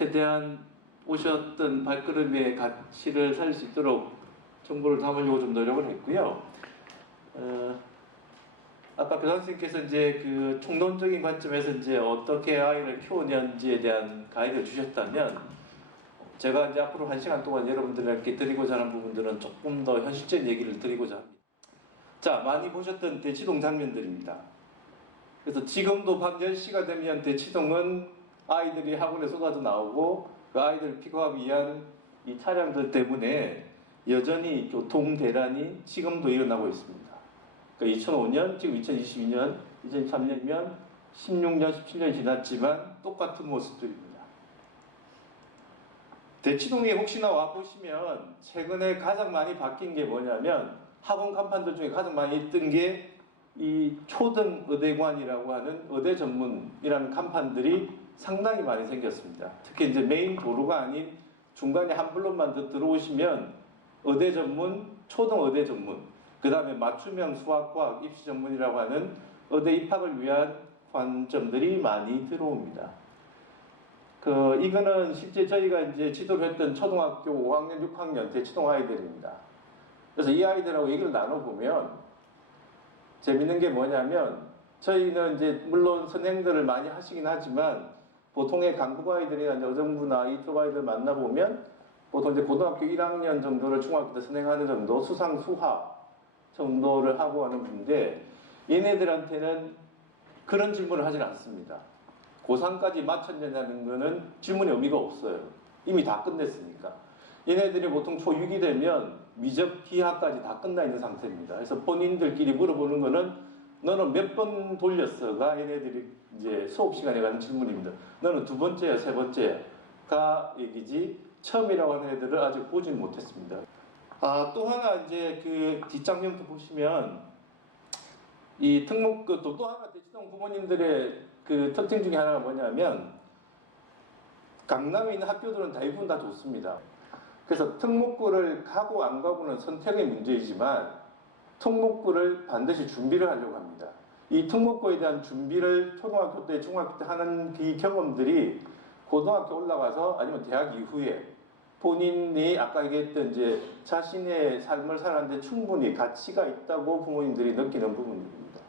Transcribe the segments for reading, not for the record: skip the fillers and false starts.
최대한 오셨던 발걸음의 가치를 살릴 수 있도록 정보를 담으려고 좀 노력을 했고요. 아까 교장 선생님께서 이제 그 총론적인 관점에서 이제 어떻게 아이를 키우는지에 대한 가이드를 주셨다면, 제가 이제 앞으로 1시간 동안 여러분들에게 드리고자 하는 부분들은 조금 더 현실적인 얘기를 드리고자 합니다. 자, 많이 보셨던 대치동 장면들입니다. 그래서 지금도 밤 10시가 되면 대치동은 아이들이 학원에 쏟아져 나오고 그 아이들을 픽업하기 위한 이 차량들 때문에 여전히 교통 대란이 지금도 일어나고 있습니다. 그러니까 2005년, 지금 2022년, 2023년이면 16년, 17년이 지났지만 똑같은 모습들입니다. 대치동에 혹시나 와보시면 최근에 가장 많이 바뀐 게 뭐냐면, 학원 간판들 중에 가장 많이 뜬 게 이 초등 의대관이라고 하는 의대 전문이라는 간판들이 상당히 많이 생겼습니다. 특히 이제 메인 도로가 아닌 중간에 한 블록만 더 들어오시면 의대 전문, 초등 의대 전문, 그 다음에 맞춤형 수학과학 입시 전문이라고 하는 의대 입학을 위한 관점들이 많이 들어옵니다. 이거는 실제 저희가 이제 지도를 했던 초등학교 5학년, 6학년 대치동 아이들입니다. 그래서 이 아이들하고 얘기를 나눠보면 재밌는 게 뭐냐면, 저희는 이제 물론 선행들을 많이 하시긴 하지만 보통의 강북 아이들이나 여정부나 이쪽 아이들 만나보면 보통 이제 고등학교 1학년 정도를 중학교 때 선행하는 정도, 수상, 수학 정도를 하고 하는 분인데, 얘네들한테는 그런 질문을 하진 않습니다. 고3까지 마쳤느냐는 거는 질문의 의미가 없어요. 이미 다 끝냈으니까. 얘네들이 보통 초6이 되면 미적 기하까지 다 끝나 있는 상태입니다. 그래서 본인들끼리 물어보는 거는 너는 몇 번 돌렸어가 얘네들이 이제 수업 시간에 가는 질문입니다. 너는 두 번째야, 세 번째가 얘기지 처음이라고 하는 애들을 아직 보진 못했습니다. 또 하나 이제 그 뒷장면도 보시면 이 특목고 또 하나 대치동 부모님들의 그 특징 중에 하나가 뭐냐면, 강남에 있는 학교들은 대부분 다 좋습니다. 그래서 특목고를 가고 안 가고는 선택의 문제이지만 특목고를 반드시 준비를 하려고 합니다. 이 특목고에 대한 준비를 초등학교 때, 중학교 때 하는 이 경험들이 고등학교 올라가서 아니면 대학 이후에 본인이 아까 얘기했던 이제 자신의 삶을 살았는데 충분히 가치가 있다고 부모님들이 느끼는 부분입니다.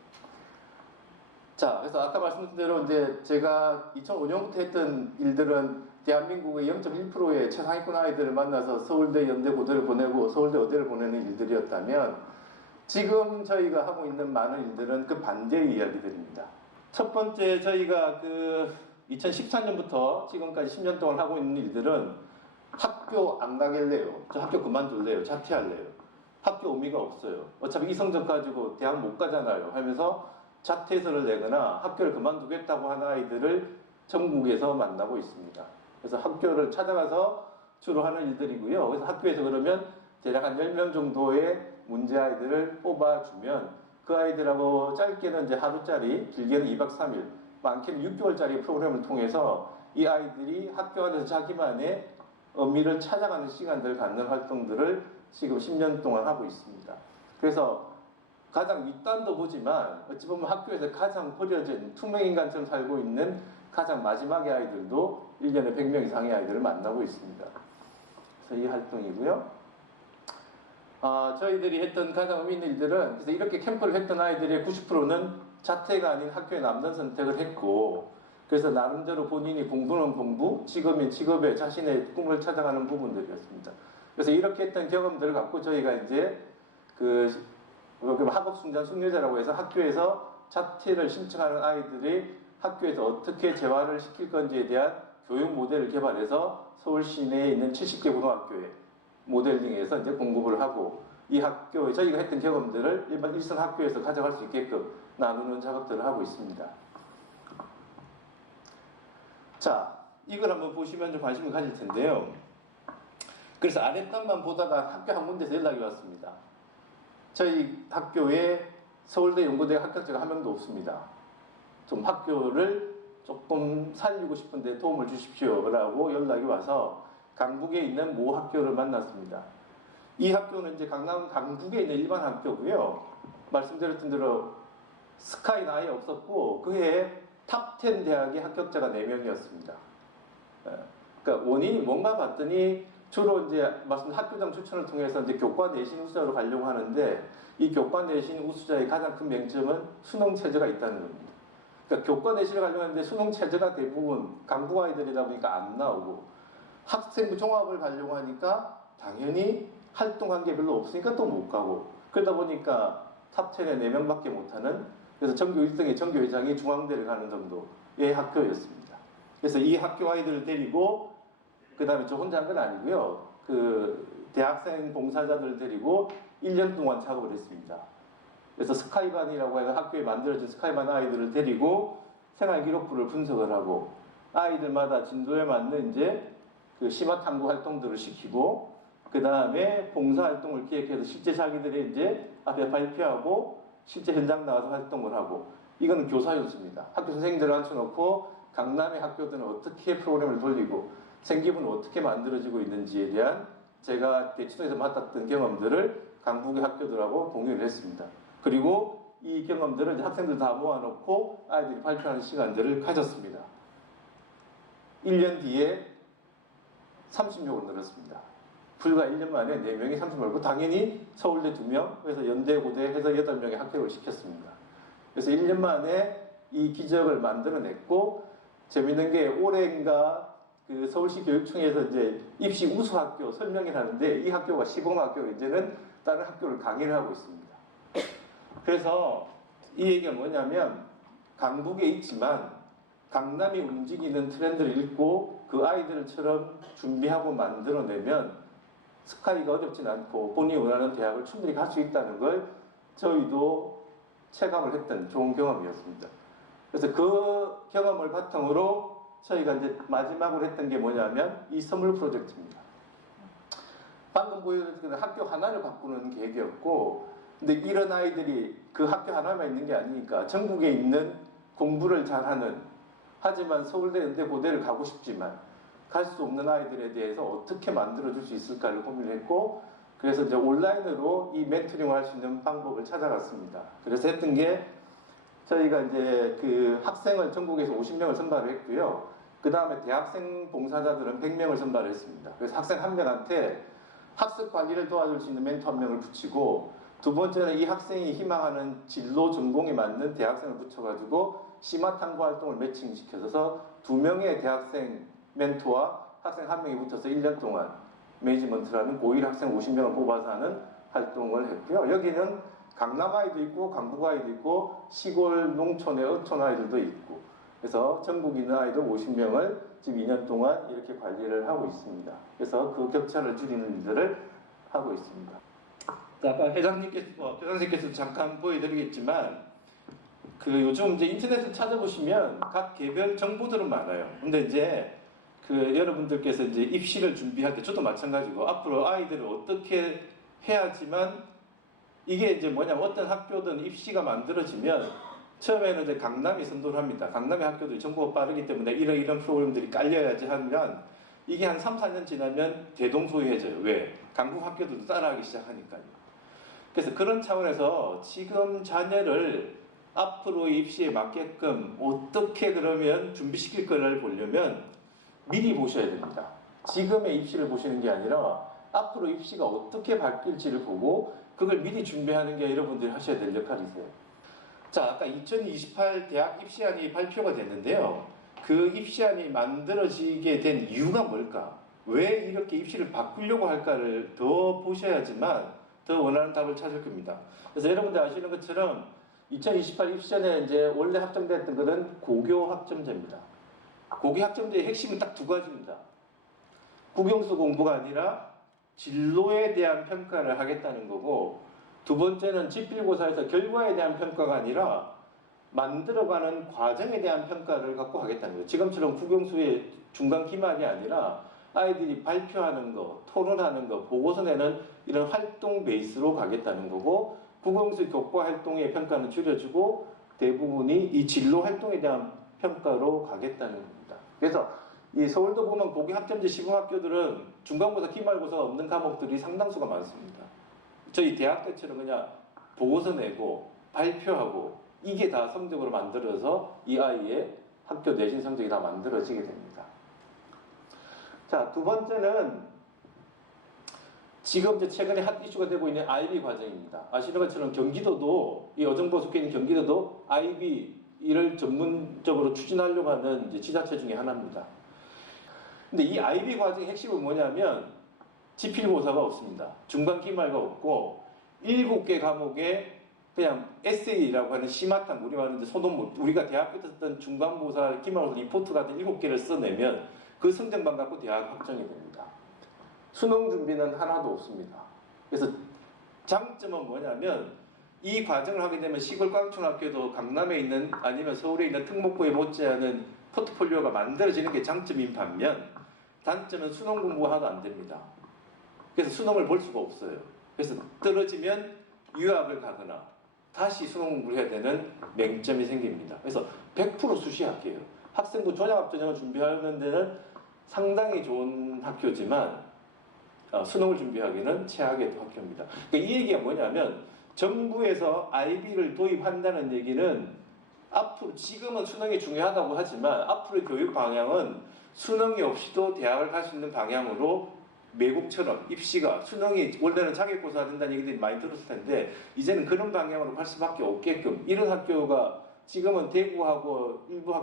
자, 그래서 아까 말씀드린 대로 이제 제가 2005년부터 했던 일들은 대한민국의 0.1%의 최상위권 아이들을 만나서 서울대, 연대, 고대를 보내고 서울대, 의대를 보내는 일들이었다면, 지금 저희가 하고 있는 많은 일들은 그 반대의 이야기들입니다. 첫 번째, 저희가 2014년부터 지금까지 10년 동안 하고 있는 일들은 학교 안 가길래요. 저 학교 그만둘래요. 자퇴할래요. 학교 의미가 없어요. 어차피 이 성적 가지고 대학 못 가잖아요. 하면서 자퇴서를 내거나 학교를 그만두겠다고 하는 아이들을 전국에서 만나고 있습니다. 그래서 학교를 찾아가서 주로 하는 일들이고요. 그래서 학교에서 그러면 대략 한 10명 정도의 문제 아이들을 뽑아주면 그 아이들하고 짧게는 이제 하루짜리, 길게는 2박 3일, 많게는 6개월짜리 프로그램을 통해서 이 아이들이 학교 안에서 자기만의 의미를 찾아가는 시간들을 갖는 활동들을 지금 10년 동안 하고 있습니다. 그래서 가장 윗단도 보지만 어찌 보면 학교에서 가장 버려진 투명인간처럼 살고 있는 가장 마지막의 아이들도 1년에 100명 이상의 아이들을 만나고 있습니다. 그래서 이 활동이고요. 저희들이 했던 가장 의미 있는 일들은, 그래서 이렇게 캠프를 했던 아이들의 90%는 자퇴가 아닌 학교에 남는 선택을 했고, 그래서 나름대로 본인이 공부는 공부, 직업인 직업에 자신의 꿈을 찾아가는 부분들이었습니다. 그래서 이렇게 했던 경험들을 갖고 저희가 이제 학업 순장 숙려자라고 해서 학교에서 자퇴를 신청하는 아이들이 학교에서 어떻게 재활을 시킬 건지에 대한 교육 모델을 개발해서 서울 시내에 있는 70개 고등학교에 모델링해서 이제 공급을 하고, 이 학교에 저희가 했던 경험들을 일반 일선 학교에서 가져갈 수 있게끔 나누는 작업들을 하고 있습니다. 자, 이걸 한번 보시면 좀 관심을 가질 텐데요. 그래서 아랫단만 보다가 학교 한 군데서 연락이 왔습니다. 저희 학교에 서울대 연고대 합격자가 한 명도 없습니다. 좀 학교를 조금 살리고 싶은데 도움을 주십시오 라고 연락이 와서 강북에 있는 모 학교를 만났습니다. 이 학교는 이제 강남 강북에 있는 일반 학교고요. 말씀드렸던 대로 스카이는 아예 없었고 그해 탑10 대학의 합격자가 4명이었습니다. 그러니까 원인이 뭔가 봤더니 주로 이제 말씀 학교장 추천을 통해서 이제 교과 내신 우수자로 가려고 하는데 이 교과 내신 우수자의 가장 큰 맹점은 수능 체제가 있다는 겁니다. 그러니까 교과 내신을 가려고 하는데 수능 체제가 대부분 강북 아이들이다 보니까 안 나오고 학생부 종합을 가려고 하니까 당연히 활동한 게 별로 없으니까 또 못 가고 그러다 보니까 탑10에 4명밖에 못하는 그래서 전교 1등의 전교회장이 중앙대를 가는 정도의 학교였습니다. 그래서 이 학교 아이들을 데리고 그 다음에 저 혼자 한 건 아니고요. 그 대학생 봉사자들 데리고 1년 동안 작업을 했습니다. 그래서 스카이반이라고 해서 학교에 만들어진 스카이반 아이들을 데리고 생활기록부를 분석을 하고 아이들마다 진도에 맞는 이제 그 심화 탐구 활동들을 시키고 그 다음에 봉사활동을 기획해서 실제 자기들이 이제 앞에 발표하고 실제 현장 나가서 활동을 하고 이거는 교사였습니다. 학교 선생님들을 앉혀놓고 강남의 학교들은 어떻게 프로그램을 돌리고 생기부는 어떻게 만들어지고 있는지에 대한 제가 대치동에서 맡았던 경험들을 강북의 학교들하고 공유를 했습니다. 그리고 이 경험들을 이제 학생들 다 모아놓고 아이들이 발표하는 시간들을 가졌습니다. 1년 뒤에 30명으로 늘었습니다. 불과 1년 만에 4명이 30명이고 당연히 서울대 2명, 그래서 연대, 고대 해서 8명의 합격을 시켰습니다. 그래서 1년 만에 이 기적을 만들어냈고 재밌는 게 올해인가 그 서울시 교육청에서 이제 입시 우수학교 설명을 하는데 이 학교가 시범학교로 이제는 다른 학교를 강의를 하고 있습니다. 그래서 이 얘기가 뭐냐면 강북에 있지만 강남이 움직이는 트렌드를 읽고 그 아이들처럼 준비하고 만들어내면 스카이가 어렵진 않고 본인이 원하는 대학을 충분히 갈 수 있다는 걸 저희도 체감을 했던 좋은 경험이었습니다. 그래서 그 경험을 바탕으로 저희가 이제 마지막으로 했던 게 뭐냐면 이 선물 프로젝트입니다. 방금 보여드린 학교 하나를 바꾸는 계획이었고 근데 이런 아이들이 그 학교 하나만 있는 게 아니니까 전국에 있는 공부를 잘하는 하지만 서울대, 연대, 고대를 가고 싶지만 갈 수 없는 아이들에 대해서 어떻게 만들어줄 수 있을까를 고민했고 그래서 이제 온라인으로 이 멘토링을 할 수 있는 방법을 찾아갔습니다. 그래서 했던 게 저희가 이제 그 학생을 전국에서 50명을 선발을 했고요. 그 다음에 대학생 봉사자들은 100명을 선발을 했습니다. 그래서 학생 한 명한테 학습 관리를 도와줄 수 있는 멘토 한 명을 붙이고 두 번째는 이 학생이 희망하는 진로 전공에 맞는 대학생을 붙여가지고 심화 탐구 활동을 매칭시켜서 2명의 대학생 멘토와 학생 1명이 붙어서 1년 동안 매니지먼트라는 고1 학생 50명을 뽑아서 하는 활동을 했고요. 여기는 강남 아이도 있고 강북 아이도 있고 시골 농촌의 어촌 아이들도 있고 그래서 전국 있는 아이들 50명을 지금 2년 동안 이렇게 관리를 하고 있습니다. 그래서 그 격차를 줄이는 일들을 하고 있습니다. 아까 회장님께서 잠깐 보여드리겠지만 그 요즘 이제 인터넷을 찾아보시면 각 개별 정보들은 많아요. 근데 이제 그 여러분들께서 이제 입시를 준비할 때 저도 마찬가지고 앞으로 아이들을 어떻게 해야지만 이게 이제 뭐냐면 어떤 학교든 입시가 만들어지면 처음에는 이제 강남이 선도를 합니다. 강남의 학교들이 정보가 빠르기 때문에 이런 프로그램들이 깔려야지 하면 이게 한 3, 4년 지나면 대동소이해져요. 왜? 강북 학교들도 따라하기 시작하니까요. 그래서 그런 차원에서 지금 자녀를 앞으로 입시에 맞게끔 어떻게 그러면 준비시킬 거를 보려면 미리 보셔야 됩니다. 지금의 입시를 보시는 게 아니라 앞으로 입시가 어떻게 바뀔지를 보고 그걸 미리 준비하는 게 여러분들이 하셔야 될 역할이세요. 자, 아까 2028 대학 입시안이 발표가 됐는데요. 그 입시안이 만들어지게 된 이유가 뭘까? 왜 이렇게 입시를 바꾸려고 할까를 더 보셔야지만 더 원하는 답을 찾을 겁니다. 그래서 여러분들 아시는 것처럼 2028 입시안에 이제 원래 확정됐던 것은 고교 학점제입니다. 고교 학점제의 핵심은 딱 2가지입니다. 국영수 공부가 아니라 진로에 대한 평가를 하겠다는 거고 두 번째는 지필고사에서 결과에 대한 평가가 아니라 만들어가는 과정에 대한 평가를 갖고 하겠다는 거예요. 지금처럼 국영수의 중간 기말이 아니라 아이들이 발표하는 거, 토론하는 거, 보고서 내는 이런 활동 베이스로 가겠다는 거고 국영수 교과 활동의 평가는 줄여주고 대부분이 이 진로 활동에 대한 평가로 가겠다는 겁니다. 그래서 이 서울도 보면 고교 학점제 시범학교들은 중간고사, 기말고사가 없는 과목들이 상당수가 많습니다. 저희 대학 때처럼 그냥 보고서 내고 발표하고 이게 다 성적으로 만들어서 이 아이의 학교 내신 성적이 다 만들어지게 됩니다. 자, 두 번째는 지금 이제 최근에 핫 이슈가 되고 있는 IB 과정입니다. 아시는 것처럼 경기도도, 이 여정부 속해 있는 경기도도 IB를 전문적으로 추진하려고 하는 이제 지자체 중에 하나입니다. 근데 이 IB 과정의 핵심은 뭐냐면 지필고사가 없습니다. 중간 기말가 없고 7개 과목에 그냥 에세이라고 하는 심화탄, 우리가 하는데 소논문, 우리가 대학교 때 썼던 중간고사, 기말고사 리포트 같은 7개를 써내면 그 성적만 갖고 대학 확정이 됩니다. 수능 준비는 하나도 없습니다. 그래서 장점은 뭐냐면 이 과정을 하게 되면 시골 깡촌학교도 강남에 있는 아니면 서울에 있는 특목고에 못지않은 포트폴리오가 만들어지는 게 장점인 반면 단점은 수능 공부가 하나도 안 됩니다. 그래서 수능을 볼 수가 없어요. 그래서 떨어지면 유학을 가거나 다시 수능 공부를 해야 되는 맹점이 생깁니다. 그래서 100% 수시학교예요. 학생부 전형합전형을 준비하는 데는 상당히 좋은 학교지만 수능을 준비하기는 최악의 학교입니다. 그러니까 이 얘기가 뭐냐면 정부에서 IB를 도입한다는 얘기는 앞으로 지금은 수능이 중요하다고 하지만 앞으로의 교육 방향은 수능이 없이도 대학을 갈 수 있는 방향으로 외국처럼 입시가 수능이 원래는 자격고사 된다는 얘기들이 많이 들었을 텐데 이제는 그런 방향으로 갈 수밖에 없게끔 이런 학교가 지금은 대구하고 일부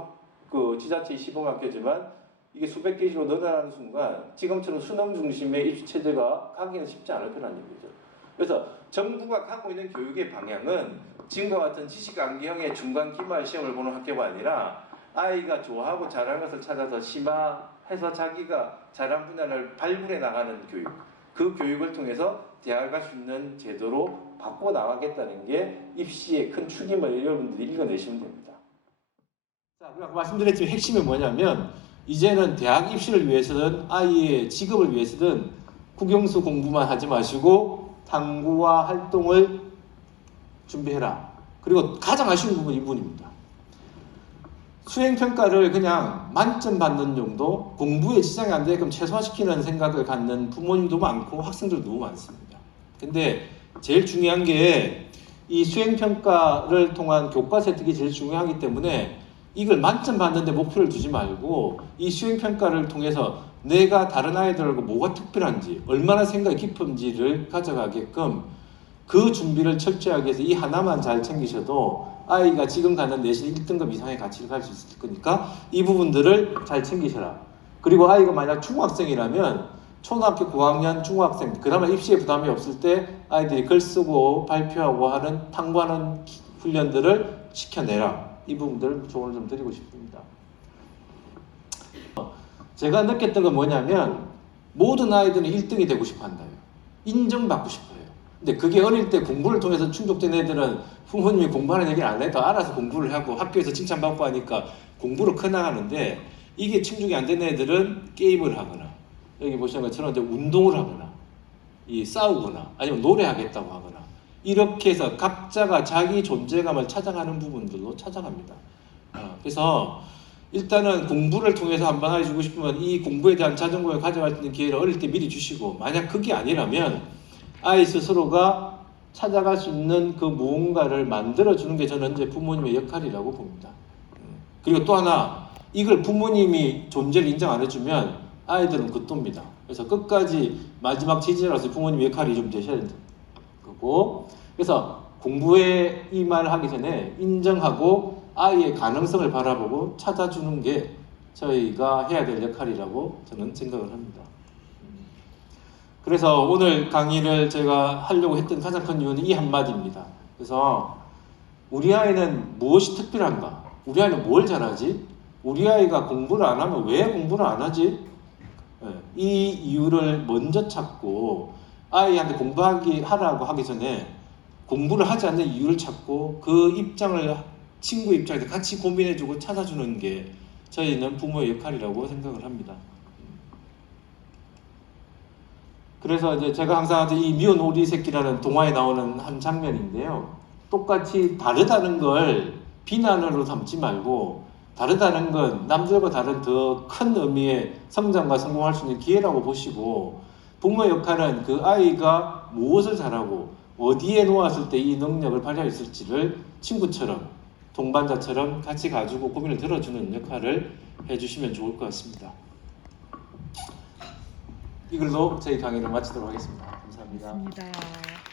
그 지자체 시범학교지만 이게 수백 개시로 늘어나는 순간 지금처럼 수능 중심의 입시 체제가 가기는 쉽지 않을 거라는 얘기죠. 그래서 정부가 갖고 있는 교육의 방향은 지금과 같은 지식 암기형의 중간 기말 시험을 보는 학교가 아니라 아이가 좋아하고 잘하는 것을 찾아서 심화해서 자기가 잘한 분야를 발굴해 나가는 교육, 그 교육을 통해서 대학을 갈 수 있는 제도로 바꿔 나가겠다는 게 입시의 큰 축임을 여러분들이 읽어내시면 됩니다. 자, 그럼 말씀드렸지만 핵심이 뭐냐면 이제는 대학 입시를 위해서든 아이의 직업을 위해서든 국영수 공부만 하지 마시고 탐구와 활동을 준비해라. 그리고 가장 아쉬운 부분이 이 부분입니다. 수행평가를 그냥 만점 받는 정도, 공부에 지장이 안 되게끔 최소화시키는 생각을 갖는 부모님도 많고 학생들도 너무 많습니다. 근데 제일 중요한 게 이 수행평가를 통한 교과 획득이 제일 중요하기 때문에 이걸 만점 받는데 목표를 두지 말고 이 수행평가를 통해서 내가 다른 아이들하고 뭐가 특별한지 얼마나 생각이 깊은지를 가져가게끔 그 준비를 철저하게 해서 이 하나만 잘 챙기셔도 아이가 지금 가는 내신 1등급 이상의 가치를 갈 수 있을 거니까 이 부분들을 잘 챙기셔라. 그리고 아이가 만약 중학생이라면 초등학교 고학년 중학생 그다음에 입시에 부담이 없을 때 아이들이 글 쓰고 발표하고 하는 탐구하는 훈련들을 시켜내라. 이 부분들을 조언을 좀 드리고 싶습니다. 제가 느꼈던 건 뭐냐면 모든 아이들은 1등이 되고 싶어 한다요. 인정받고 싶어요. 근데 그게 어릴 때 공부를 통해서 충족된 애들은 부모님이 공부하는 얘기를 안 해도 알아서 공부를 하고 학교에서 칭찬받고 하니까 공부로 커나가는데 이게 충족이 안 된 애들은 게임을 하거나 여기 보시는 것처럼 이제 운동을 하거나 싸우거나 아니면 노래하겠다고 하거나 이렇게 해서 각자가 자기 존재감을 찾아가는 부분들로 찾아갑니다. 그래서 일단은 공부를 통해서 한번 해주고 싶으면 이 공부에 대한 자전거를 가져갈 수 있는 기회를 어릴 때 미리 주시고 만약 그게 아니라면 아이 스스로가 찾아갈 수 있는 그 무언가를 만들어주는 게 저는 이제 부모님의 역할이라고 봅니다. 그리고 또 하나 이걸 부모님이 존재를 인정 안 해주면 아이들은 겉돕니다. 그래서 끝까지 마지막 지지자로서 부모님의 역할이 좀 되셔야 된다. 거고 그래서 공부에 이 말을 하기 전에 인정하고 아이의 가능성을 바라보고 찾아주는 게 저희가 해야 될 역할이라고 저는 생각을 합니다. 그래서 오늘 강의를 제가 하려고 했던 가장 큰 이유는 이 한마디입니다. 그래서 우리 아이는 무엇이 특별한가? 우리 아이는 뭘 잘하지? 우리 아이가 공부를 안 하면 왜 공부를 안 하지? 이 이유를 먼저 찾고 아이한테 하라고 하기 전에 공부를 하지 않는 이유를 찾고 그 입장을 친구 입장에서 같이 고민해주고 찾아주는 게 저희는 부모의 역할이라고 생각을 합니다. 그래서 이제 제가 항상 이 미운 오리 새끼라는 동화에 나오는 한 장면인데요. 똑같이 다르다는 걸 비난으로 삼지 말고 다르다는 건 남들과 다른 더 큰 의미의 성장과 성공할 수 있는 기회라고 보시고 부모의 역할은 그 아이가 무엇을 잘하고 어디에 놓았을 때 이 능력을 발휘할 수 있을지를 친구처럼 동반자처럼 같이 가지고 고민을 들어주는 역할을 해주시면 좋을 것 같습니다. 이 글로 저희 강의를 마치도록 하겠습니다. 감사합니다. 고맙습니다.